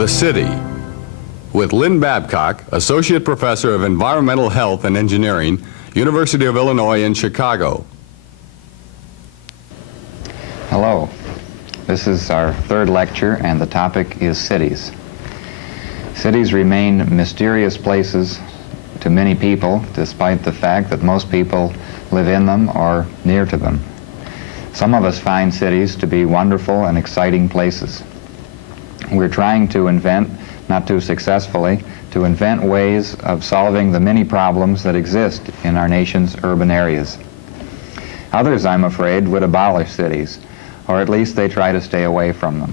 The City, with Lynn Babcock, Associate Professor of Environmental Health and Engineering, University of Illinois in Chicago. Hello. This is our third lecture, and the topic is cities. Cities remain mysterious places to many people, despite the fact that most people live in them or near to them. Some of us find cities to be wonderful and exciting places. We're trying to invent, not too successfully, to invent ways of solving the many problems that exist in our nation's urban areas. Others, I'm afraid, would abolish cities, or at least they try to stay away from them.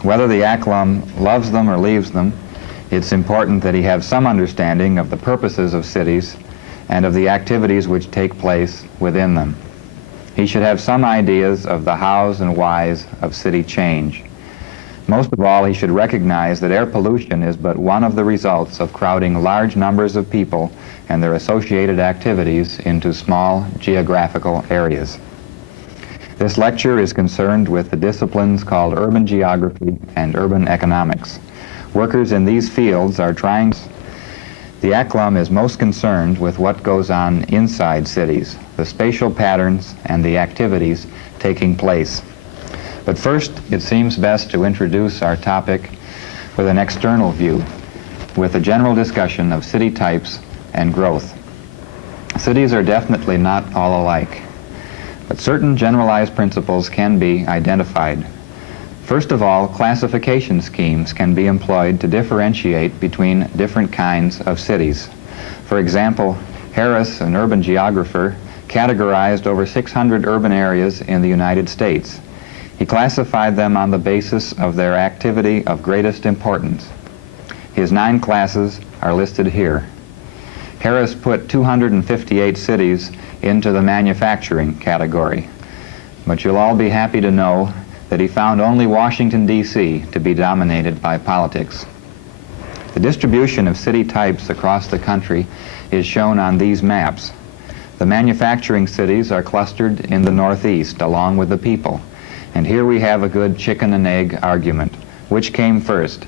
Whether the alum loves them or leaves them, it's important that he have some understanding of the purposes of cities and of the activities which take place within them. He should have some ideas of the hows and whys of city change. Most of all, he should recognize that air pollution is but one of the results of crowding large numbers of people and their associated activities into small geographical areas. This lecture is concerned with the disciplines called urban geography and urban economics. Workers in these fields are trying. The alum is most concerned with what goes on inside cities, the spatial patterns and the activities taking place. But first, it seems best to introduce our topic with an external view, with a general discussion of city types and growth. Cities are definitely not all alike, but certain generalized principles can be identified. First of all, classification schemes can be employed to differentiate between different kinds of cities. For example, Harris, an urban geographer, categorized over 600 urban areas in the United States. He classified them on the basis of their activity of greatest importance. His 9 classes are listed here. Harris put 258 cities into the manufacturing category, but you'll all be happy to know that he found only Washington, D.C. to be dominated by politics. The distribution of city types across the country is shown on these maps. The manufacturing cities are clustered in the Northeast along with the people. And here we have a good chicken and egg argument. Which came first?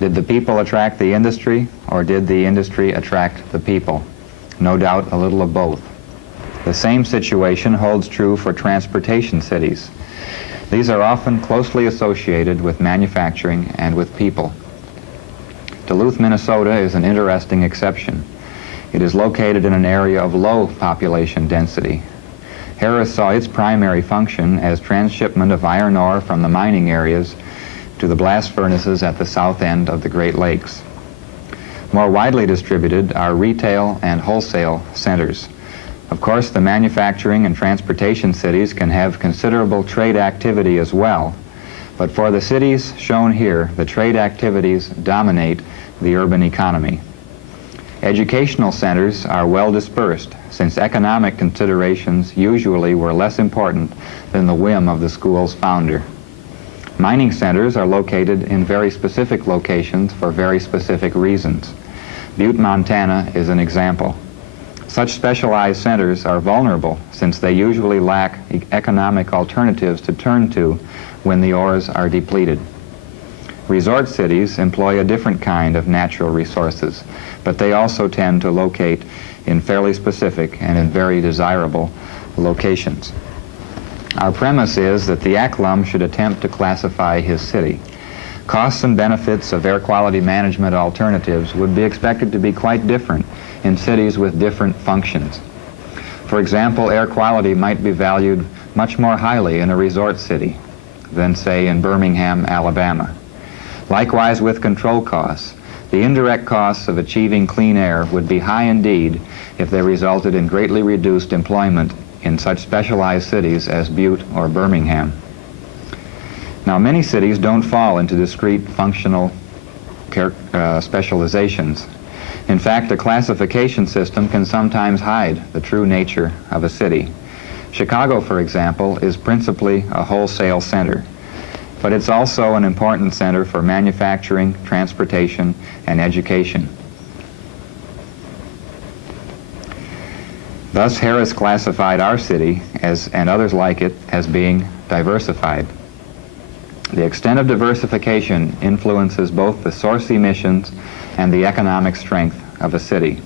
Did the people attract the industry, or did the industry attract the people? No doubt a little of both. The same situation holds true for transportation cities. These are often closely associated with manufacturing and with people. Duluth, Minnesota is an interesting exception. It is located in an area of low population density. Harris saw its primary function as transshipment of iron ore from the mining areas to the blast furnaces at the south end of the Great Lakes. More widely distributed are retail and wholesale centers. Of course, the manufacturing and transportation cities can have considerable trade activity as well, but for the cities shown here, the trade activities dominate the urban economy. Educational centers are well dispersed, since economic considerations usually were less important than the whim of the school's founder. Mining centers are located in very specific locations for very specific reasons. Butte, Montana is an example. Such specialized centers are vulnerable, since they usually lack economic alternatives to turn to when the ores are depleted. Resort cities employ a different kind of natural resources, but they also tend to locate in fairly specific and in very desirable locations. Our premise is that the alum should attempt to classify his city. Costs and benefits of air quality management alternatives would be expected to be quite different in cities with different functions. For example, air quality might be valued much more highly in a resort city than, say, in Birmingham, Alabama. Likewise with control costs. The indirect costs of achieving clean air would be high indeed if they resulted in greatly reduced employment in such specialized cities as Butte or Birmingham. Now, many cities don't fall into discrete functional specializations. In fact, a classification system can sometimes hide the true nature of a city. Chicago, for example, is principally a wholesale center, but it's also an important center for manufacturing, transportation, and education. Thus, Harris classified our city, and others like it, as being diversified. The extent of diversification influences both the source emissions and the economic strength of a city.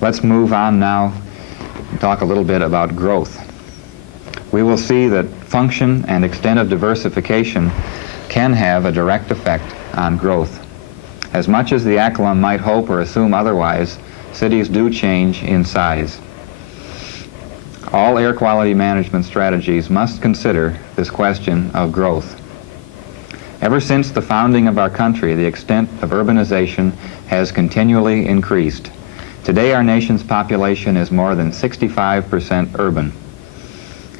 Let's move on now and talk a little bit about growth. We will see that function and extent of diversification can have a direct effect on growth. As much as the accalum might hope or assume otherwise, cities do change in size. All air quality management strategies must consider this question of growth. Ever since the founding of our country, the extent of urbanization has continually increased. Today, our nation's population is more than 65% urban.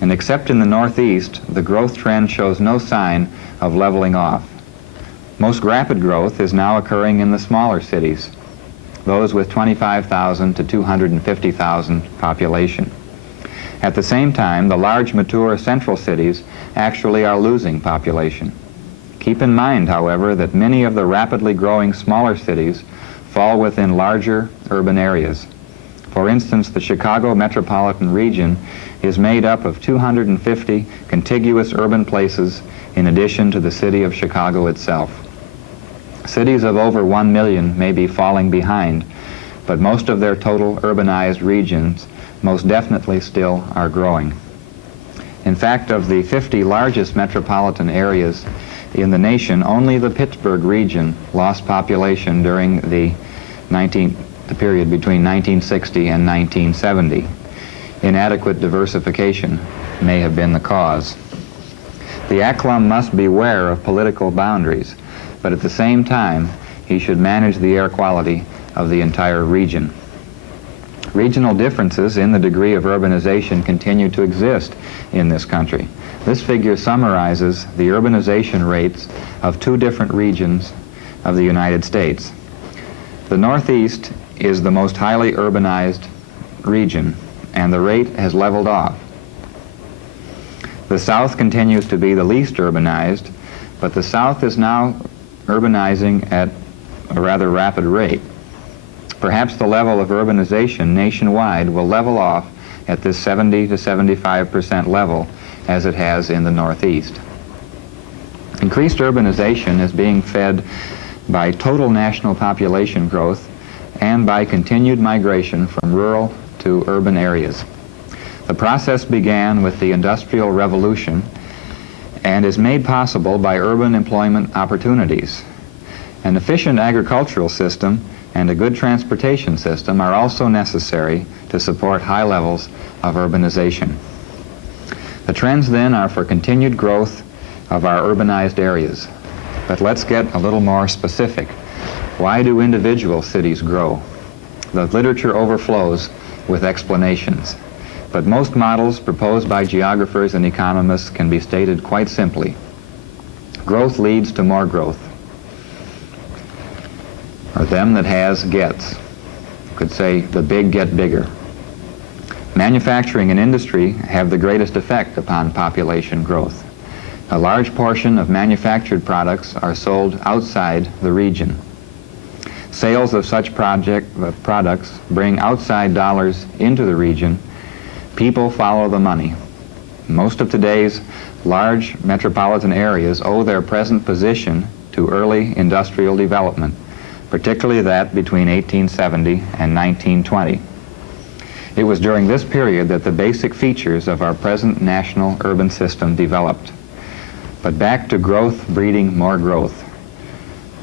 And except in the Northeast, the growth trend shows no sign of leveling off. Most rapid growth is now occurring in the smaller cities, those with 25,000 to 250,000 population. At the same time, the large, mature central cities actually are losing population. Keep in mind, however, that many of the rapidly growing smaller cities fall within larger urban areas. For instance, the Chicago metropolitan region is made up of 250 contiguous urban places in addition to the city of Chicago itself. Cities of over 1 million may be falling behind, but most of their total urbanized regions most definitely still are growing. In fact, of the 50 largest metropolitan areas in the nation, only the Pittsburgh region lost population during the period between 1960 and 1970. Inadequate diversification may have been the cause. The accalum must beware of political boundaries, but at the same time, he should manage the air quality of the entire region. Regional differences in the degree of urbanization continue to exist in this country. This figure summarizes the urbanization rates of two different regions of the United States. The Northeast is the most highly urbanized region, and the rate has leveled off. The South continues to be the least urbanized, but the South is now urbanizing at a rather rapid rate. Perhaps the level of urbanization nationwide will level off at this 70 to 75% level as it has in the Northeast. Increased urbanization is being fed by total national population growth and by continued migration from rural to urban areas. The process began with the Industrial Revolution and is made possible by urban employment opportunities. An efficient agricultural system and a good transportation system are also necessary to support high levels of urbanization. The trends then are for continued growth of our urbanized areas. But let's get a little more specific. Why do individual cities grow? The literature overflows with explanations. But most models proposed by geographers and economists can be stated quite simply. Growth leads to more growth. Or them that has gets. You could say the big get bigger. Manufacturing and industry have the greatest effect upon population growth. A large portion of manufactured products are sold outside the region. Sales of such products bring outside dollars into the region. People follow the money. Most of today's large metropolitan areas owe their present position to early industrial development, particularly that between 1870 and 1920. It was during this period that the basic features of our present national urban system developed. But back to growth breeding more growth.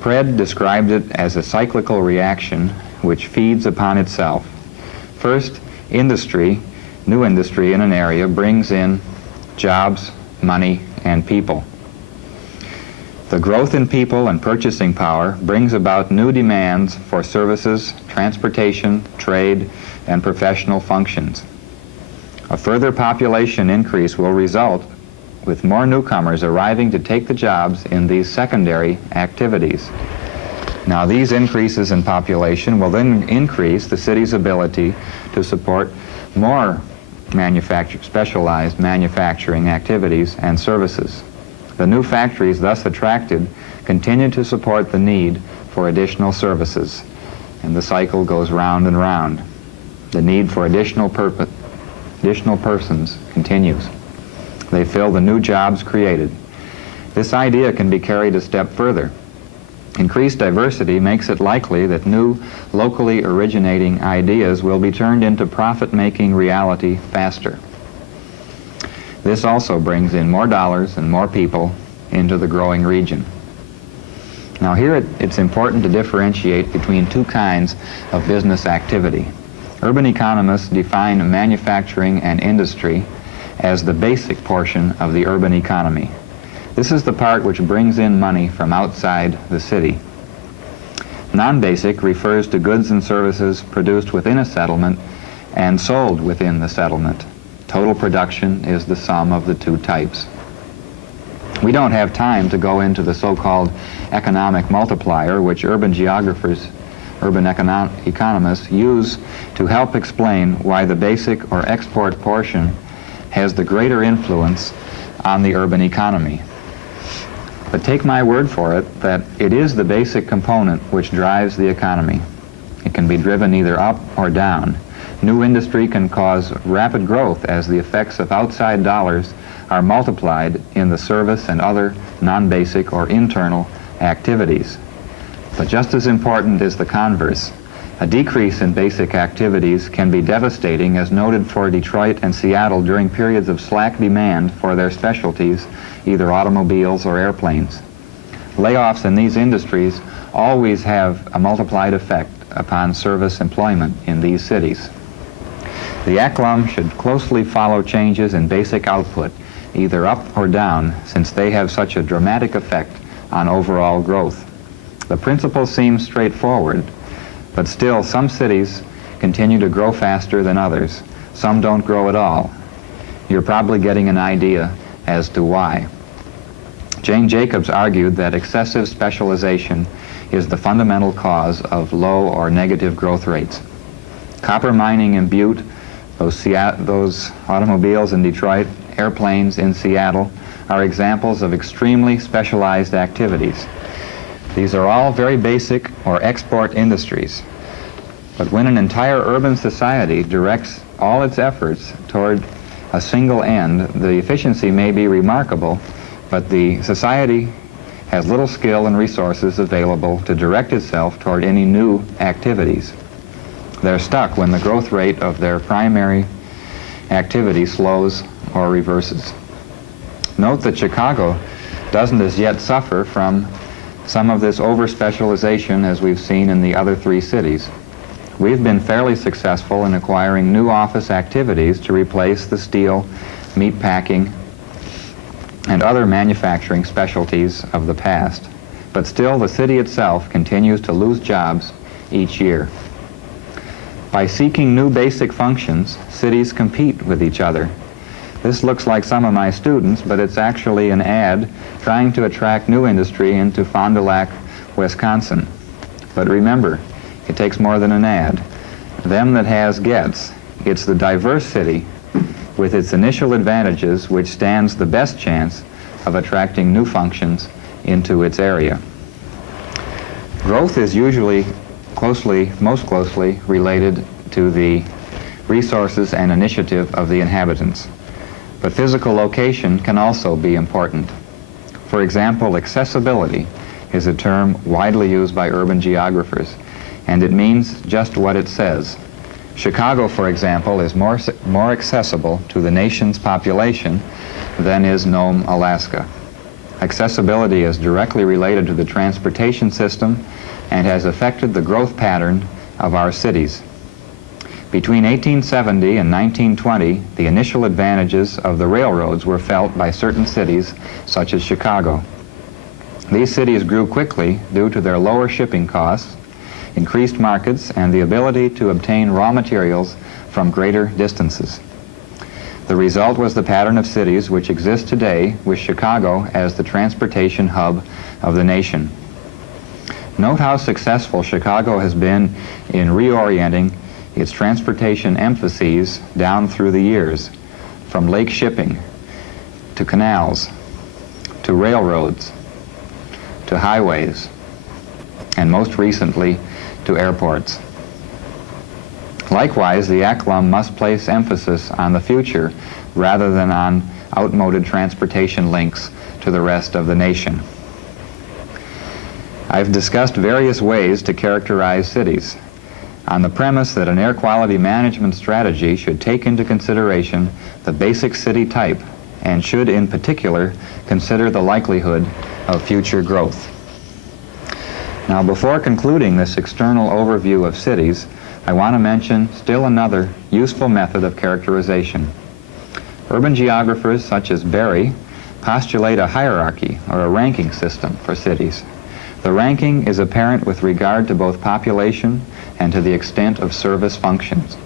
Pred described it as a cyclical reaction which feeds upon itself. First, industry, new industry in an area brings in jobs, money, and people. The growth in people and purchasing power brings about new demands for services, transportation, trade, and professional functions. A further population increase will result with more newcomers arriving to take the jobs in these secondary activities. Now, these increases in population will then increase the city's ability to support more specialized manufacturing activities and services. The new factories thus attracted continue to support the need for additional services, and the cycle goes round and round. The need for additional persons continues. They fill the new jobs created. This idea can be carried a step further. Increased diversity makes it likely that new, locally originating ideas will be turned into profit-making reality faster. This also brings in more dollars and more people into the growing region. Now here it's important to differentiate between two kinds of business activity. Urban economists define manufacturing and industry as the basic portion of the urban economy. This is the part which brings in money from outside the city. Non-basic refers to goods and services produced within a settlement and sold within the settlement. Total production is the sum of the two types. We don't have time to go into the so-called economic multiplier, which urban geographers, urban economists use to help explain why the basic or export portion has the greater influence on the urban economy. But take my word for it that it is the basic component which drives the economy. It can be driven either up or down. New industry can cause rapid growth as the effects of outside dollars are multiplied in the service and other non-basic or internal activities. But just as important is the converse. A decrease in basic activities can be devastating, as noted for Detroit and Seattle during periods of slack demand for their specialties, either automobiles or airplanes. Layoffs in these industries always have a multiplied effect upon service employment in these cities. The ACLUM should closely follow changes in basic output, either up or down, since they have such a dramatic effect on overall growth. The principle seems straightforward, but still some cities continue to grow faster than others. Some don't grow at all. You're probably getting an idea as to why. Jane Jacobs argued that excessive specialization is the fundamental cause of low or negative growth rates. Copper mining in Butte, those automobiles in Detroit, airplanes in Seattle, are examples of extremely specialized activities. These are all very basic or export industries. But when an entire urban society directs all its efforts toward a single end, the efficiency may be remarkable, but the society has little skill and resources available to direct itself toward any new activities. They're stuck when the growth rate of their primary activity slows or reverses. Note that Chicago doesn't as yet suffer from some of this over-specialization as we've seen in the other three cities. We've been fairly successful in acquiring new office activities to replace the steel, meat packing, and other manufacturing specialties of the past. But still, the city itself continues to lose jobs each year. By seeking new basic functions, cities compete with each other. This looks like some of my students, but it's actually an ad trying to attract new industry into Fond du Lac, Wisconsin. But remember, it takes more than an ad. Them that has gets. It's the diverse city with its initial advantages which stands the best chance of attracting new functions into its area. Growth is usually most closely related to the resources and initiative of the inhabitants. But physical location can also be important. For example, accessibility is a term widely used by urban geographers, and it means just what it says. Chicago, for example, is more accessible to the nation's population than is Nome, Alaska. Accessibility is directly related to the transportation system and has affected the growth pattern of our cities. Between 1870 and 1920, the initial advantages of the railroads were felt by certain cities, such as Chicago. These cities grew quickly due to their lower shipping costs, increased markets, and the ability to obtain raw materials from greater distances. The result was the pattern of cities which exist today, with Chicago as the transportation hub of the nation. Note how successful Chicago has been in reorienting its transportation emphases down through the years, from lake shipping to canals to railroads to highways, and most recently to airports. Likewise, the ACLUM must place emphasis on the future rather than on outmoded transportation links to to the rest of the nation. I've discussed various ways to characterize cities, on the premise that an air quality management strategy should take into consideration the basic city type and should in particular consider the likelihood of future growth. Now, before concluding this external overview of cities, I want to mention still another useful method of characterization. Urban geographers such as Berry postulate a hierarchy or a ranking system for cities. The ranking is apparent with regard to both population and to the extent of service functions.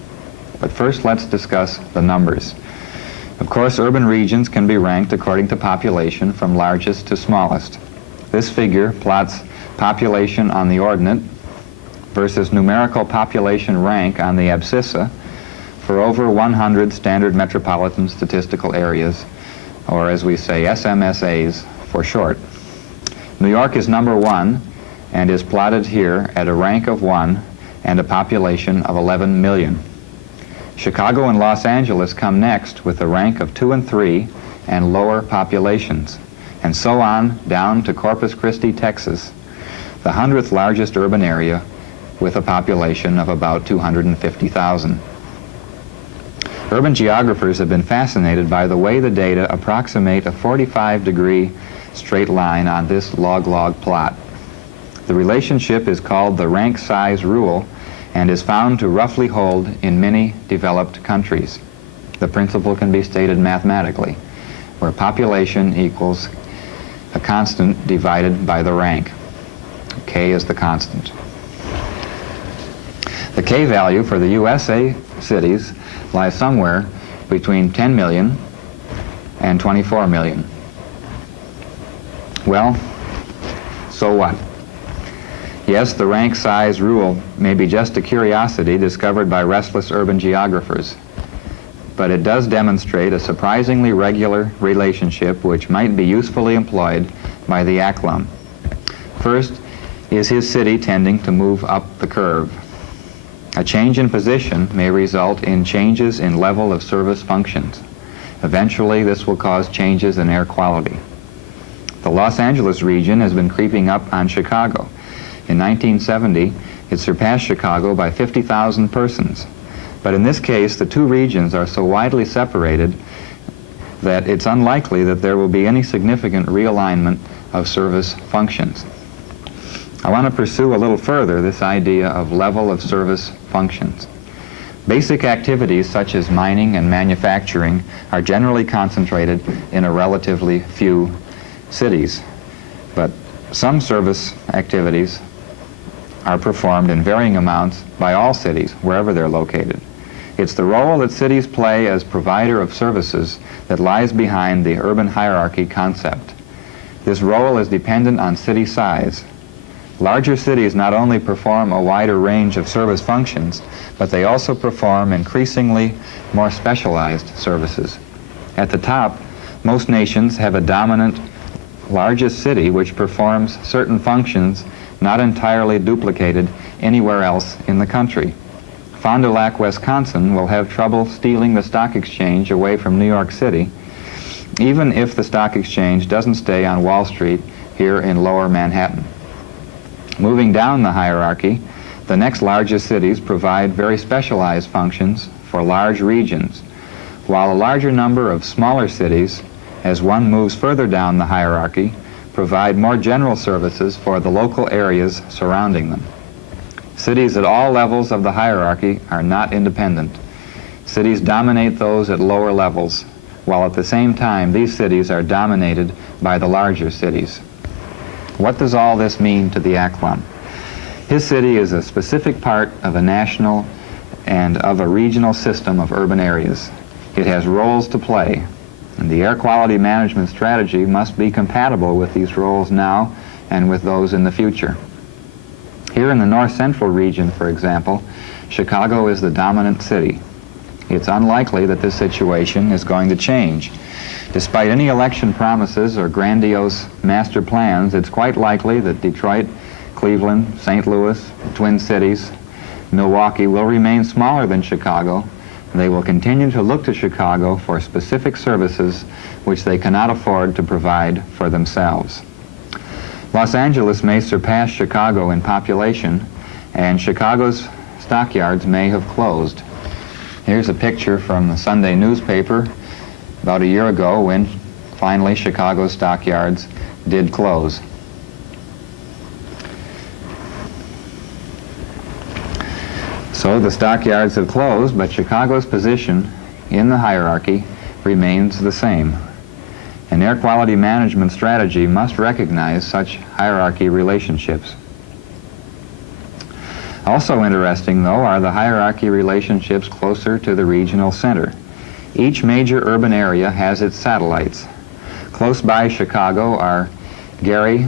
But first, let's discuss the numbers. Of course, urban regions can be ranked according to population from largest to smallest. This figure plots population on the ordinate versus numerical population rank on the abscissa for over 100 standard metropolitan statistical areas, or as we say, SMSAs for short. New York is number 1 and is plotted here at a rank of 1 and a population of 11 million. Chicago and Los Angeles come next with a rank of 2 and 3 and lower populations, and so on down to Corpus Christi, Texas, the 100th largest urban area with a population of about 250,000. Urban geographers have been fascinated by the way the data approximate a 45-degree straight line on this log-log plot. The relationship is called the rank size rule and is found to roughly hold in many developed countries. The principle can be stated mathematically, where population equals a constant divided by the rank. K is the constant. The K value for the USA cities lies somewhere between 10 million and 24 million. Well, so what? Yes, the rank size rule may be just a curiosity discovered by restless urban geographers, but it does demonstrate a surprisingly regular relationship which might be usefully employed by the ACLUM. First, is his city tending to move up the curve? A change in position may result in changes in level of service functions. Eventually, this will cause changes in air quality. The Los Angeles region has been creeping up on Chicago. In 1970, it surpassed Chicago by 50,000 persons. But in this case, the two regions are so widely separated that it's unlikely that there will be any significant realignment of service functions. I want to pursue a little further this idea of level of service functions. Basic activities such as mining and manufacturing are generally concentrated in a relatively few cities, but some service activities are performed in varying amounts by all cities, wherever they're located. It's the role that cities play as provider of services that lies behind the urban hierarchy concept. This role is dependent on city size. Larger cities not only perform a wider range of service functions, but they also perform increasingly more specialized services. At the top, most nations have a dominant largest city which performs certain functions not entirely duplicated anywhere else in the country. Fond du Lac, Wisconsin will have trouble stealing the stock exchange away from New York City, even if the stock exchange doesn't stay on Wall Street here in lower Manhattan. Moving down the hierarchy, the next largest cities provide very specialized functions for large regions, while a larger number of smaller cities, as one moves further down the hierarchy, provide more general services for the local areas surrounding them. Cities at all levels of the hierarchy are not independent. Cities dominate those at lower levels, while at the same time these cities are dominated by the larger cities. What does all this mean to the ACLUM? His city is a specific part of a national and of a regional system of urban areas. It has roles to play, and the air quality management strategy must be compatible with these roles now and with those in the future. Here in the north central region, for example, Chicago is the dominant city. It's unlikely that this situation is going to change. Despite any election promises or grandiose master plans, it's quite likely that Detroit, Cleveland, St. Louis, Twin Cities, Milwaukee will remain smaller than Chicago. They will continue to look to Chicago for specific services which they cannot afford to provide for themselves. Los Angeles may surpass Chicago in population, and Chicago's stockyards may have closed. Here's a picture from the Sunday newspaper about a year ago when finally Chicago's stockyards did close. So the stockyards have closed, but Chicago's position in the hierarchy remains the same. An air quality management strategy must recognize such hierarchy relationships. Also interesting, though, are the hierarchy relationships closer to the regional center. Each major urban area has its satellites. Close by Chicago are Gary,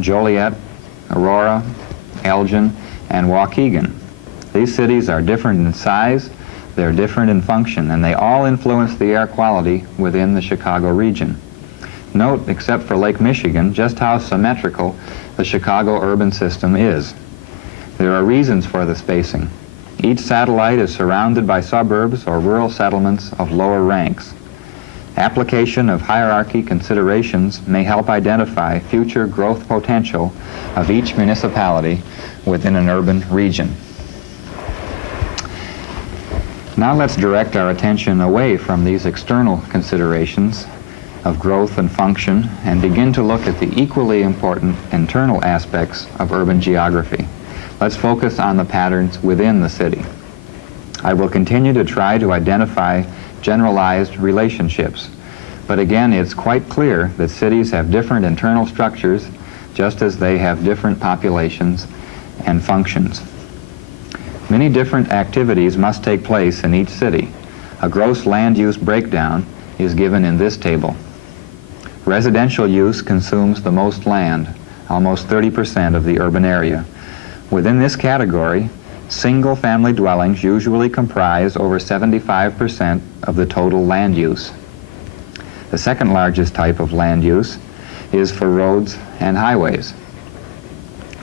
Joliet, Aurora, Elgin, and Waukegan. These cities are different in size, they're different in function, and they all influence the air quality within the Chicago region. Note, except for Lake Michigan, just how symmetrical the Chicago urban system is. There are reasons for the spacing. Each satellite is surrounded by suburbs or rural settlements of lower ranks. Application of hierarchy considerations may help identify future growth potential of each municipality within an urban region. Now let's direct our attention away from these external considerations of growth and function and begin to look at the equally important internal aspects of urban geography. Let's focus on the patterns within the city. I will continue to try to identify generalized relationships, but again, it's quite clear that cities have different internal structures just as they have different populations and functions. Many different activities must take place in each city. A gross land use breakdown is given in this table. Residential use consumes the most land, almost 30% of the urban area. Within this category, single-family dwellings usually comprise over 75% of the total land use. The second largest type of land use is for roads and highways.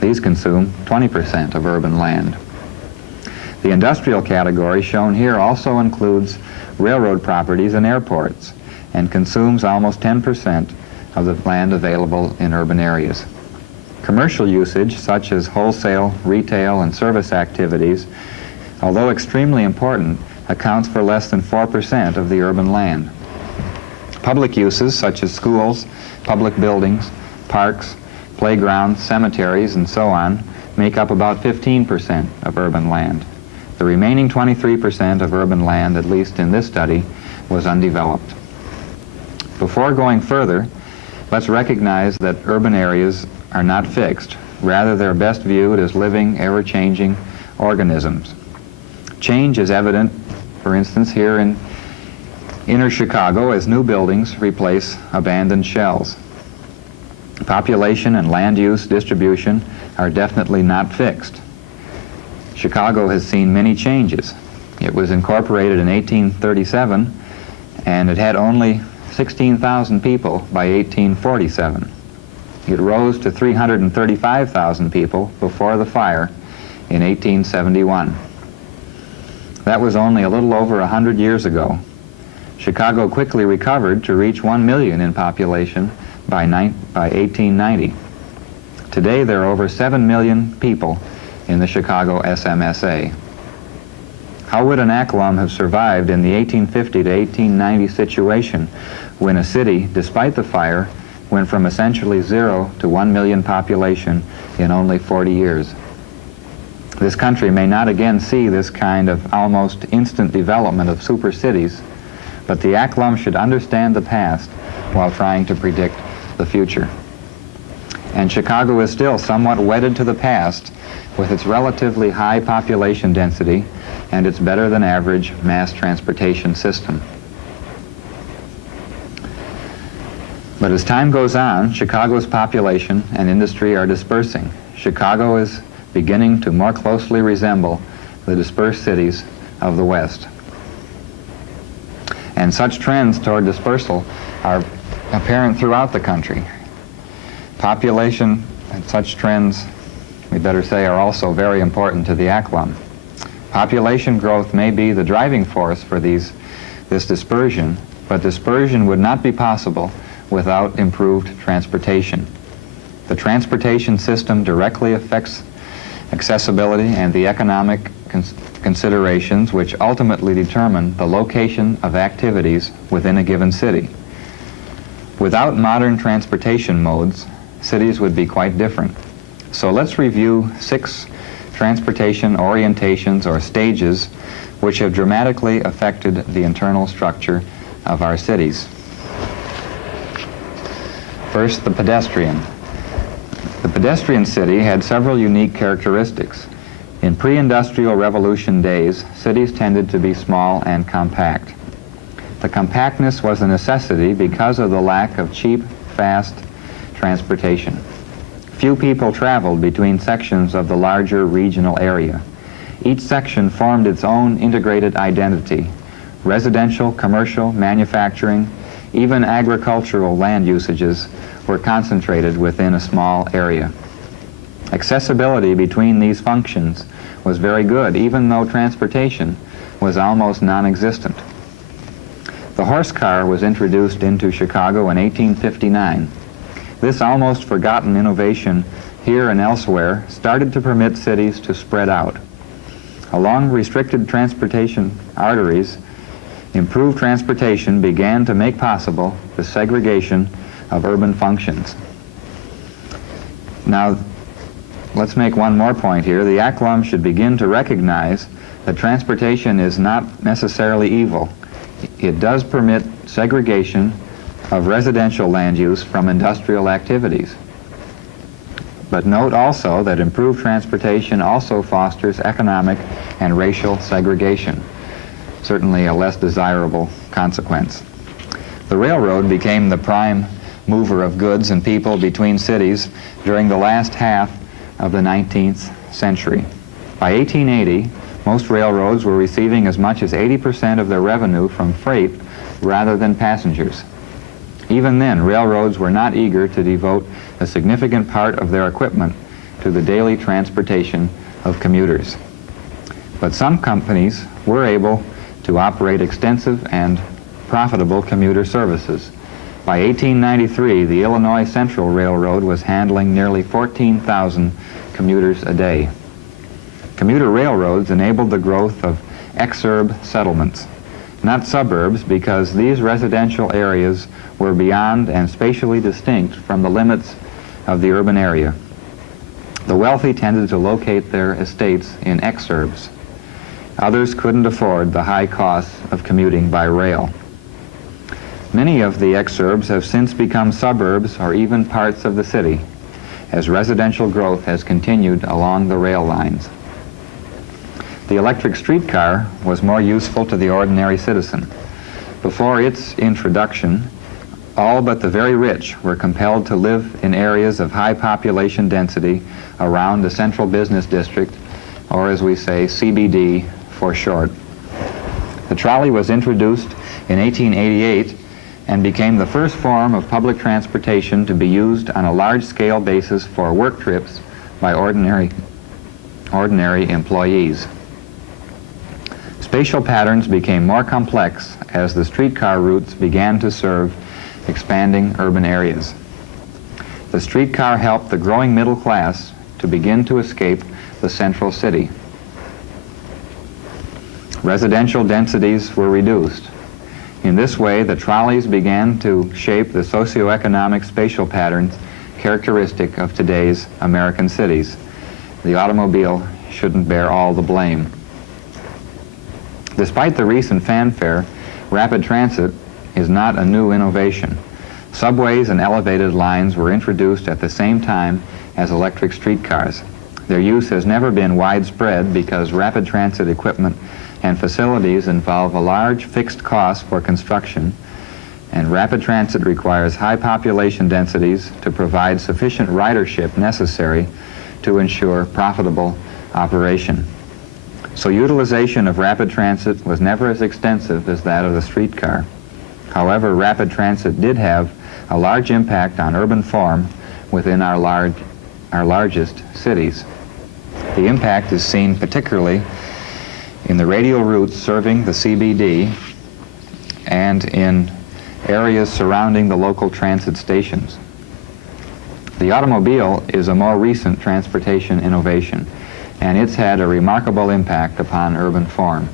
These consume 20% of urban land. The industrial category shown here also includes railroad properties and airports and consumes almost 10% of the land available in urban areas. Commercial usage, such as wholesale, retail, and service activities, although extremely important, accounts for less than 4% of the urban land. Public uses, such as schools, public buildings, parks, playgrounds, cemeteries, and so on, make up about 15% of urban land. The remaining 23% of urban land, at least in this study, was undeveloped. Before going further, let's recognize that urban areas are not fixed. Rather, they're best viewed as living, ever-changing organisms. Change is evident, for instance, here in inner Chicago as new buildings replace abandoned shells. Population and land use distribution are definitely not fixed. Chicago has seen many changes. It was incorporated in 1837, and it had only 16,000 people by 1847. It rose to 335,000 people before the fire in 1871. That was only a little over 100 years ago. Chicago quickly recovered to reach 1 million in population by 1890. Today there are over 7 million people in the Chicago SMSA. How would an ACLUM have survived in the 1850 to 1890 situation when a city, despite the fire, went from essentially 0 to 1 million population in only 40 years? This country may not again see this kind of almost instant development of super cities, but the ACLUM should understand the past while trying to predict the future. And Chicago is still somewhat wedded to the past with its relatively high population density and its better than average mass transportation system. But as time goes on, Chicago's population and industry are dispersing. Chicago is beginning to more closely resemble the dispersed cities of the West. And such trends toward dispersal are apparent throughout the country. Population and such trends, we better say, are also very important to the ACLUM. Population growth may be the driving force for this dispersion, but dispersion would not be possible without improved transportation. The transportation system directly affects accessibility and the economic considerations which ultimately determine the location of activities within a given city. Without modern transportation modes, cities would be quite different. So let's review 6 transportation orientations or stages which have dramatically affected the internal structure of our cities. First, the pedestrian. The pedestrian city had several unique characteristics. In pre-industrial revolution days, cities tended to be small and compact. The compactness was a necessity because of the lack of cheap, fast transportation. Few people traveled between sections of the larger regional area. Each section formed its own integrated identity. Residential, commercial, manufacturing, even agricultural land usages were concentrated within a small area. Accessibility between these functions was very good, even though transportation was almost non-existent. The horse car was introduced into Chicago in 1859. This almost forgotten innovation here and elsewhere started to permit cities to spread out. Along restricted transportation arteries, improved transportation began to make possible the segregation of urban functions. Now, let's make one more point here. The ACLUM should begin to recognize that transportation is not necessarily evil. It does permit segregation of residential land use from industrial activities. But note also that improved transportation also fosters economic and racial segregation, certainly a less desirable consequence. The railroad became the prime mover of goods and people between cities during the last half of the 19th century. By 1880, most railroads were receiving as much as 80% of their revenue from freight rather than passengers. Even then, railroads were not eager to devote a significant part of their equipment to the daily transportation of commuters. But some companies were able to operate extensive and profitable commuter services. By 1893, the Illinois Central Railroad was handling nearly 14,000 commuters a day. Commuter railroads enabled the growth of exurb settlements, not suburbs, because these residential areas were beyond and spatially distinct from the limits of the urban area. The wealthy tended to locate their estates in exurbs. Others couldn't afford the high costs of commuting by rail. Many of the exurbs have since become suburbs or even parts of the city, as residential growth has continued along the rail lines. The electric streetcar was more useful to the ordinary citizen. Before its introduction, all but the very rich were compelled to live in areas of high population density around the central business district, or as we say, CBD for short. The trolley was introduced in 1888 and became the first form of public transportation to be used on a large-scale basis for work trips by ordinary employees. Spatial patterns became more complex as the streetcar routes began to serve expanding urban areas. The streetcar helped the growing middle class to begin to escape the central city. Residential densities were reduced. In this way, the trolleys began to shape the socioeconomic spatial patterns characteristic of today's American cities. The automobile shouldn't bear all the blame. Despite the recent fanfare, rapid transit is not a new innovation. Subways and elevated lines were introduced at the same time as electric streetcars. Their use has never been widespread because rapid transit equipment and facilities involve a large fixed cost for construction, and rapid transit requires high population densities to provide sufficient ridership necessary to ensure profitable operation. So utilization of rapid transit was never as extensive as that of the streetcar. However, rapid transit did have a large impact on urban form within our largest cities. The impact is seen particularly in the radial routes serving the CBD and in areas surrounding the local transit stations. The automobile is a more recent transportation innovation, and it's had a remarkable impact upon urban form.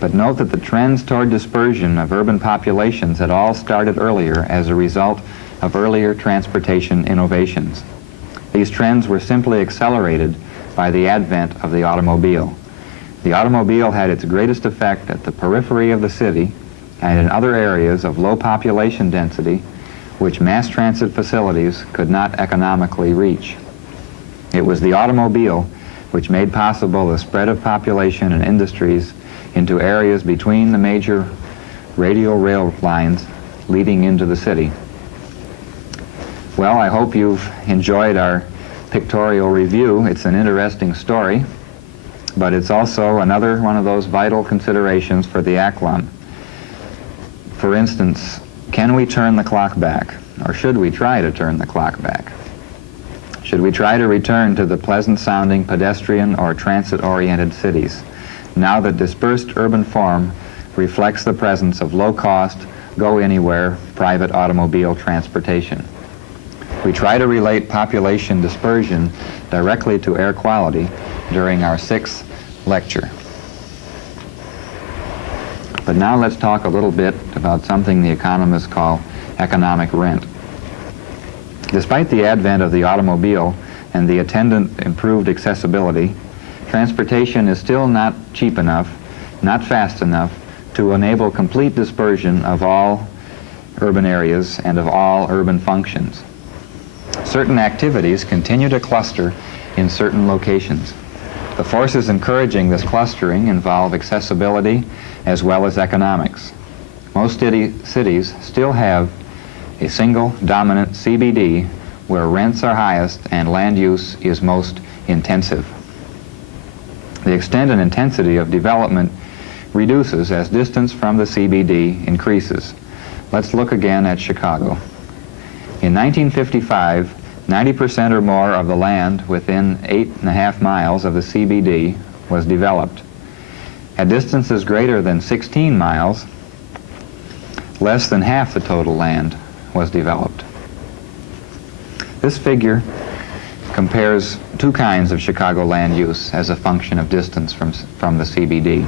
But note that the trends toward dispersion of urban populations had all started earlier as a result of earlier transportation innovations. These trends were simply accelerated by the advent of the automobile. The automobile had its greatest effect at the periphery of the city and in other areas of low population density which mass transit facilities could not economically reach. It was the automobile which made possible the spread of population and industries into areas between the major radial rail lines leading into the city. Well, I hope you've enjoyed our pictorial review. It's an interesting story, but it's also another one of those vital considerations for the ACLUM. For instance, can we turn the clock back, or should we try to turn the clock back? Should we try to return to the pleasant-sounding pedestrian or transit-oriented cities, now that dispersed urban form reflects the presence of low-cost, go-anywhere private automobile transportation? We try to relate population dispersion directly to air quality during our 6th lecture. But now let's talk a little bit about something the economists call economic rent. Despite the advent of the automobile and the attendant improved accessibility, transportation is still not cheap enough, not fast enough, to enable complete dispersion of all urban areas and of all urban functions. Certain activities continue to cluster in certain locations. The forces encouraging this clustering involve accessibility as well as economics. Most cities still have a single dominant CBD where rents are highest and land use is most intensive. The extent and intensity of development reduces as distance from the CBD increases. Let's look again at Chicago. In 1955, 90% or more of the land within 8.5 miles of the CBD was developed. At distances greater than 16 miles, less than half the total land was developed. This figure compares two kinds of Chicago land use as a function of distance from the CBD.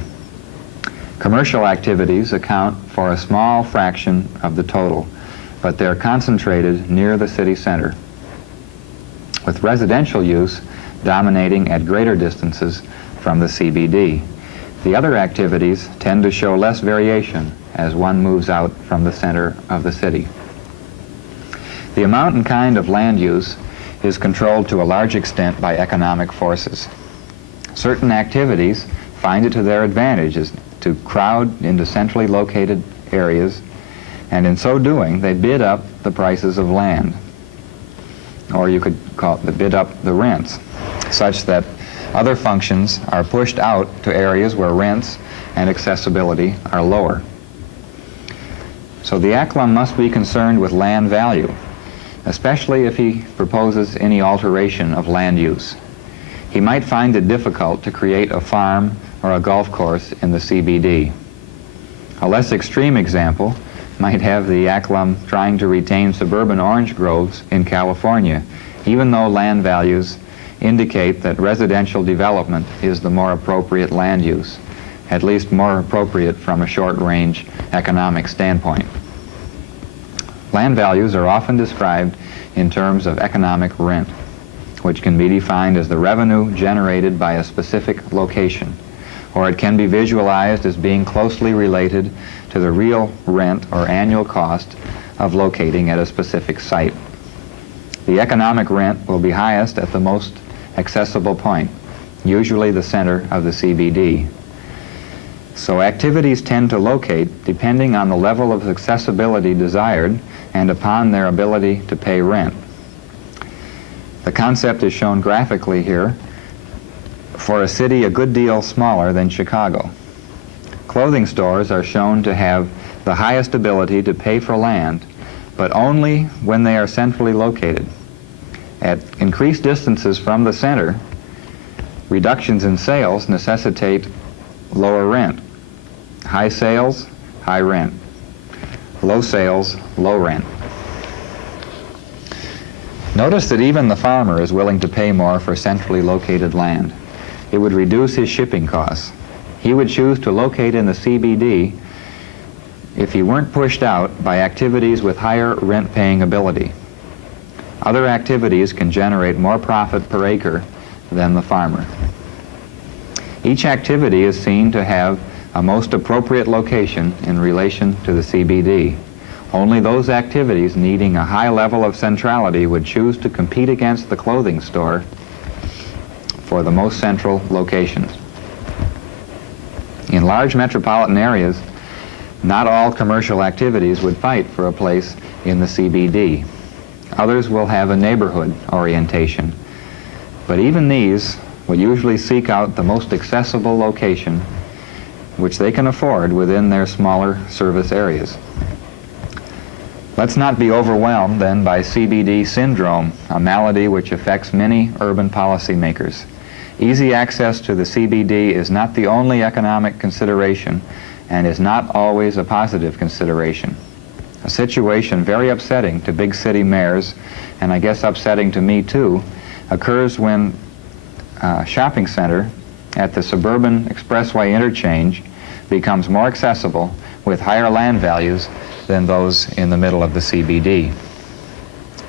Commercial activities account for a small fraction of the total, but they're concentrated near the city center, with residential use dominating at greater distances from the CBD. The other activities tend to show less variation as one moves out from the center of the city. The amount and kind of land use is controlled to a large extent by economic forces. Certain activities find it to their advantage to crowd into centrally located areas, and in so doing, they bid up the prices of land, or you could call it bid up the rents, such that other functions are pushed out to areas where rents and accessibility are lower. So the ACLUM must be concerned with land value, especially if he proposes any alteration of land use. He might find it difficult to create a farm or a golf course in the CBD. A less extreme example might have the ACLUM trying to retain suburban orange groves in California, even though land values indicate that residential development is the more appropriate land use, at least more appropriate from a short-range economic standpoint. Land values are often described in terms of economic rent, which can be defined as the revenue generated by a specific location, or it can be visualized as being closely related to the real rent or annual cost of locating at a specific site. The economic rent will be highest at the most accessible point, usually the center of the CBD. So activities tend to locate depending on the level of accessibility desired and upon their ability to pay rent. The concept is shown graphically here for a city a good deal smaller than Chicago. Clothing stores are shown to have the highest ability to pay for land, but only when they are centrally located. At increased distances from the center, reductions in sales necessitate lower rent. High sales, high rent. low sales, low rent. Notice that even the farmer is willing to pay more for centrally located land. It would reduce his shipping costs. He would choose to locate in the CBD if he weren't pushed out by activities with higher rent-paying ability. Other activities can generate more profit per acre than the farmer. Each activity is seen to have a most appropriate location in relation to the CBD. Only those activities needing a high level of centrality would choose to compete against the clothing store for the most central locations. In large metropolitan areas, not all commercial activities would fight for a place in the CBD. Others will have a neighborhood orientation. But even these will usually seek out the most accessible location which they can afford within their smaller service areas. Let's not be overwhelmed then by CBD syndrome, a malady which affects many urban policymakers. Easy access to the CBD is not the only economic consideration and is not always a positive consideration. A situation very upsetting to big city mayors, and I guess upsetting to me too, occurs when a shopping center at the suburban expressway interchange becomes more accessible with higher land values than those in the middle of the CBD.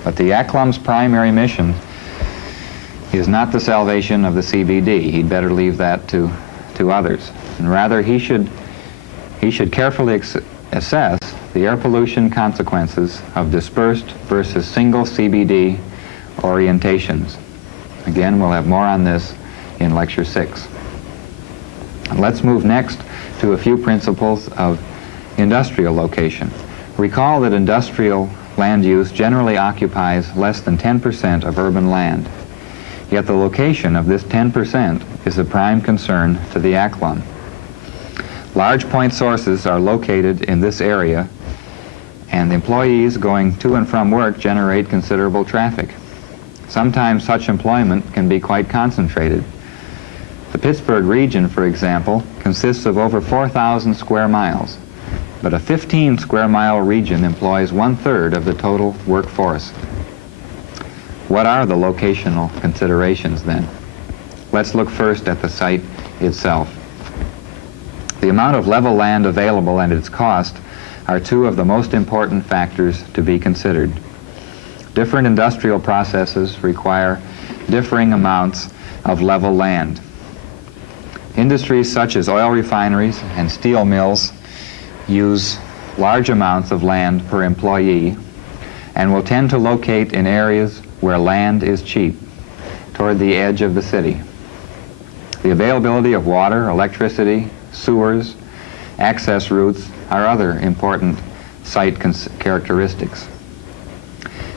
But the ACLUM's primary mission is not the salvation of the CBD. He'd better leave that to others. And rather, he should carefully assess the air pollution consequences of dispersed versus single CBD orientations. Again, we'll have more on this in Lecture 6. And let's move next to a few principles of industrial location. Recall that industrial land use generally occupies less than 10% of urban land. Yet the location of this 10% is a prime concern to the ACLUM. Large point sources are located in this area, and employees going to and from work generate considerable traffic. Sometimes such employment can be quite concentrated. The Pittsburgh region, for example, consists of over 4,000 square miles, but a 15 square mile region employs 1/3 of the total workforce. What are the locational considerations then? Let's look first at the site itself. The amount of level land available and its cost are two of the most important factors to be considered. Different industrial processes require differing amounts of level land. Industries such as oil refineries and steel mills use large amounts of land per employee and will tend to locate in areas where land is cheap, toward the edge of the city. The availability of water, electricity, sewers, access routes are other important site characteristics.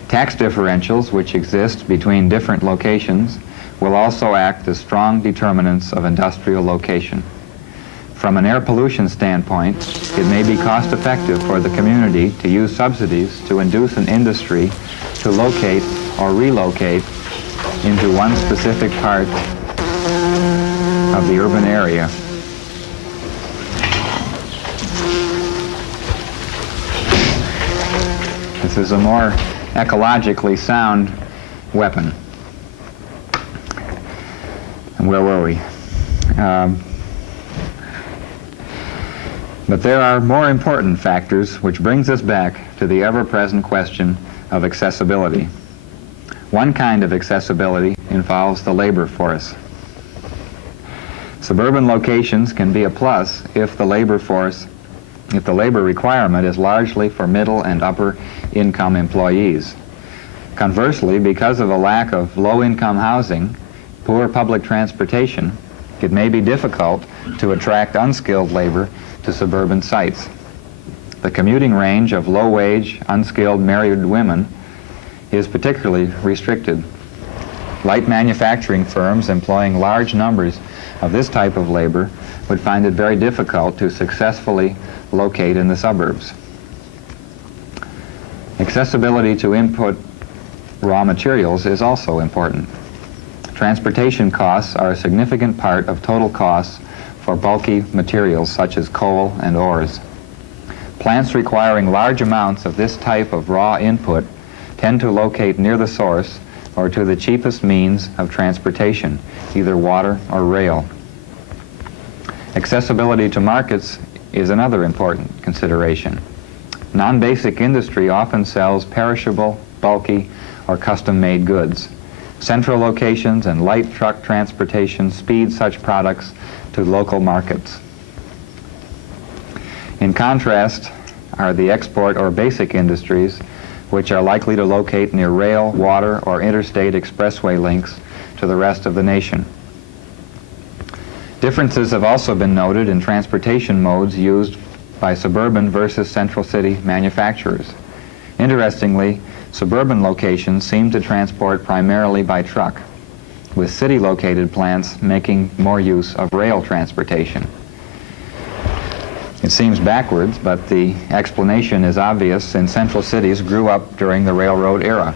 Tax differentials which exist between different locations will also act as strong determinants of industrial location. From an air pollution standpoint, it may be cost-effective for the community to use subsidies to induce an industry to locate or relocate into one specific part of the urban area. This is a more ecologically sound weapon. And where were we? But there are more important factors, which brings us back to the ever-present question of accessibility. One kind of accessibility involves the labor force. Suburban locations can be a plus if the labor requirement is largely for middle and upper income employees. Conversely, because of a lack of low-income housing, poor public transportation, it may be difficult to attract unskilled labor to suburban sites. The commuting range of low-wage, unskilled married women is particularly restricted. Light manufacturing firms employing large numbers of this type of labor would find it very difficult to successfully locate in the suburbs. Accessibility to input raw materials is also important. Transportation costs are a significant part of total costs for bulky materials such as coal and ores. Plants requiring large amounts of this type of raw input tend to locate near the source or to the cheapest means of transportation, either water or rail. Accessibility to markets is another important consideration. Non-basic industry often sells perishable, bulky, or custom-made goods. Central locations and light truck transportation speed such products to local markets. In contrast are the export or basic industries, which are likely to locate near rail, water, or interstate expressway links to the rest of the nation. Differences have also been noted in transportation modes used by suburban versus central city manufacturers. Interestingly, suburban locations seem to transport primarily by truck, with city-located plants making more use of rail transportation. It seems backwards, but the explanation is obvious since central cities grew up during the railroad era.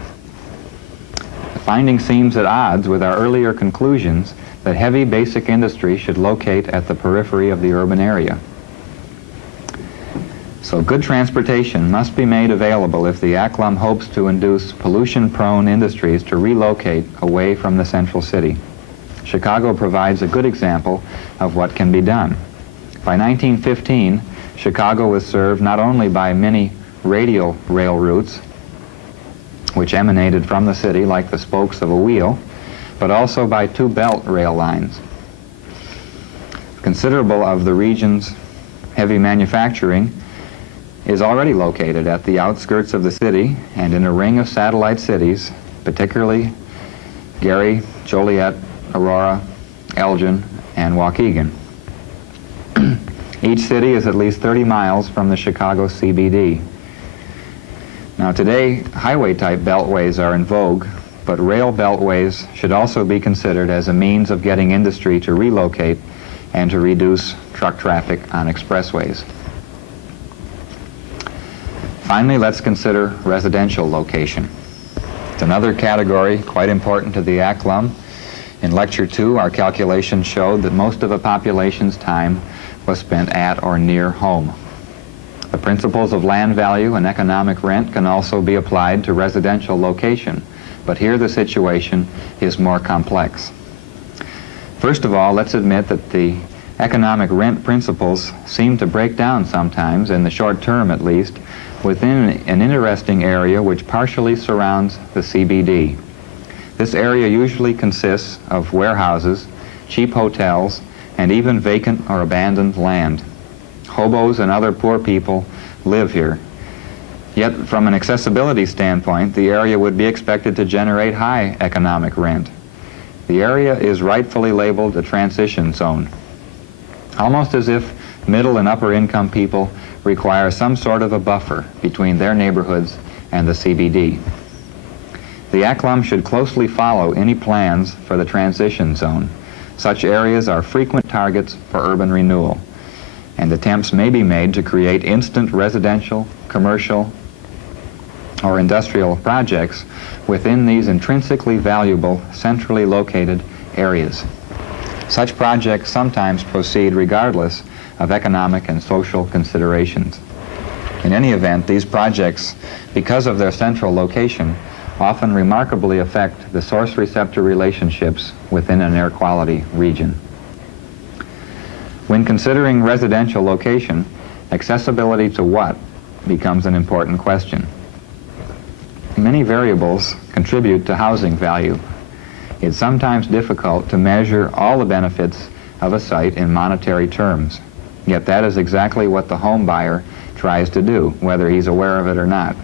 The finding seems at odds with our earlier conclusions that heavy basic industry should locate at the periphery of the urban area. So good transportation must be made available if the ACLUM hopes to induce pollution-prone industries to relocate away from the central city. Chicago provides a good example of what can be done. By 1915, Chicago was served not only by many radial rail routes, which emanated from the city like the spokes of a wheel, but also by 2 belt rail lines. Considerable of the region's heavy manufacturing is already located at the outskirts of the city and in a ring of satellite cities, particularly Gary, Joliet, Aurora, Elgin, and Waukegan. Each city is at least 30 miles from the Chicago CBD. Now today, highway-type beltways are in vogue, but rail beltways should also be considered as a means of getting industry to relocate and to reduce truck traffic on expressways. Finally, let's consider residential location. It's another category quite important to the ACLUM. In Lecture 2, our calculations showed that most of a population's time was spent at or near home. The principles of land value and economic rent can also be applied to residential location, but here the situation is more complex. First of all, let's admit that the economic rent principles seem to break down sometimes, in the short term at least, within an interesting area which partially surrounds the CBD. This area usually consists of warehouses, cheap hotels, and even vacant or abandoned land. Hobos and other poor people live here. Yet, from an accessibility standpoint, the area would be expected to generate high economic rent. The area is rightfully labeled a transition zone, almost as if middle and upper income people require some sort of a buffer between their neighborhoods and the CBD. The ACLUM should closely follow any plans for the transition zone. Such areas are frequent targets for urban renewal, and attempts may be made to create instant residential, commercial, or industrial projects within these intrinsically valuable, centrally located areas. Such projects sometimes proceed regardless of economic and social considerations. In any event, these projects, because of their central location, often remarkably affect the source-receptor relationships within an air quality region. When considering residential location, accessibility to what becomes an important question. Many variables contribute to housing value. It's sometimes difficult to measure all the benefits of a site in monetary terms, yet that is exactly what the home buyer tries to do, whether he's aware of it or not.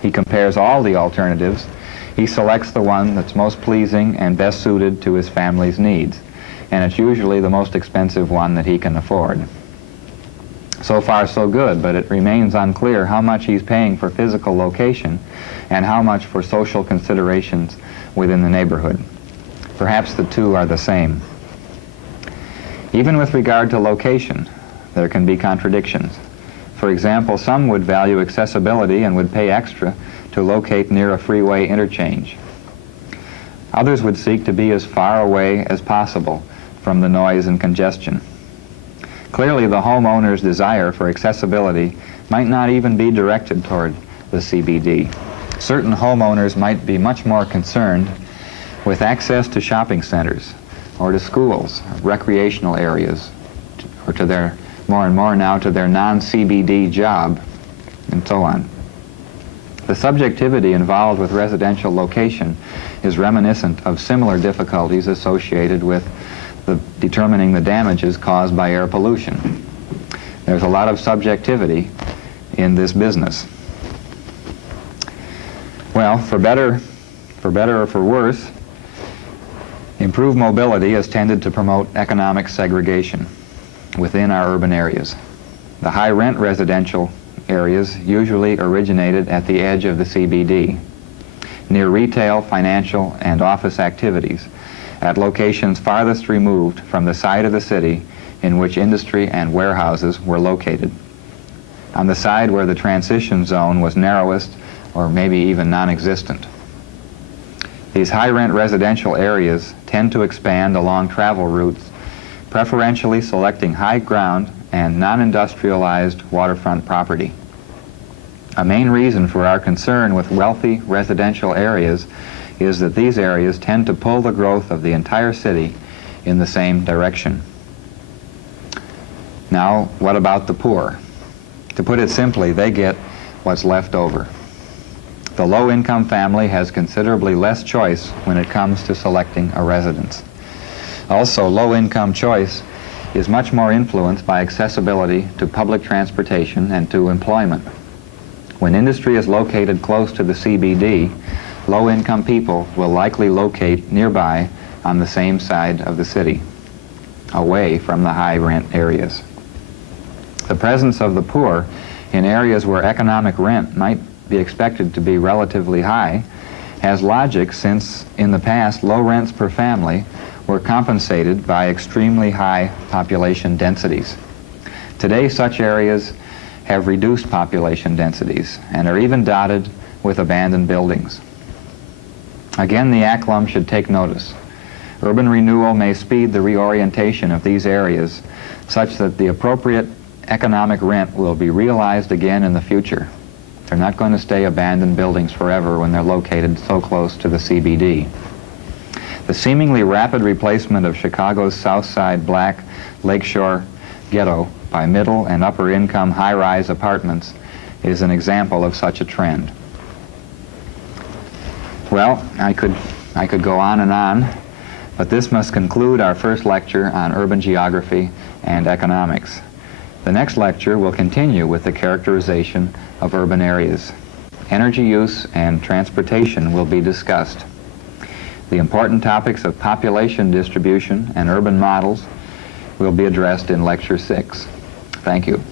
He compares all the alternatives. He selects the one that's most pleasing and best suited to his family's needs, and it's usually the most expensive one that he can afford. So far, so good, but it remains unclear how much he's paying for physical location and how much for social considerations within the neighborhood. Perhaps the two are the same. Even with regard to location, there can be contradictions. For example, some would value accessibility and would pay extra to locate near a freeway interchange. Others would seek to be as far away as possible from the noise and congestion. Clearly, the homeowner's desire for accessibility might not even be directed toward the CBD. Certain homeowners might be much more concerned with access to shopping centers or to schools, recreational areas, or to their, more and more now, to their non-CBD job, and so on. The subjectivity involved with residential location is reminiscent of similar difficulties associated with determining the damages caused by air pollution. There's a lot of subjectivity in this business. Well, for better or for worse, improved mobility has tended to promote economic segregation within our urban areas. The high-rent residential areas usually originated at the edge of the CBD, near retail, financial, and office activities, at locations farthest removed from the side of the city in which industry and warehouses were located, on the side where the transition zone was narrowest or maybe even non-existent. These high-rent residential areas tend to expand along travel routes, preferentially selecting high ground and non-industrialized waterfront property. A main reason for our concern with wealthy residential areas is that these areas tend to pull the growth of the entire city in the same direction. Now, what about the poor? To put it simply, they get what's left over. The low-income family has considerably less choice when it comes to selecting a residence. Also, low-income choice is much more influenced by accessibility to public transportation and to employment. When industry is located close to the CBD, low-income people will likely locate nearby on the same side of the city, away from the high-rent areas. The presence of the poor in areas where economic rent might be expected to be relatively high has logic, since in the past low rents per family were compensated by extremely high population densities. Today, such areas have reduced population densities and are even dotted with abandoned buildings. Again, the ACLUM should take notice. Urban renewal may speed the reorientation of these areas such that the appropriate economic rent will be realized again in the future. They're not going to stay abandoned buildings forever when they're located so close to the CBD. The seemingly rapid replacement of Chicago's South Side black lakeshore ghetto by middle and upper income high-rise apartments is an example of such a trend. Well, I could go on and on, but this must conclude our first lecture on urban geography and economics. The next lecture will continue with the characterization of urban areas. Energy use and transportation will be discussed. The important topics of population distribution and urban models will be addressed in Lecture 6. Thank you.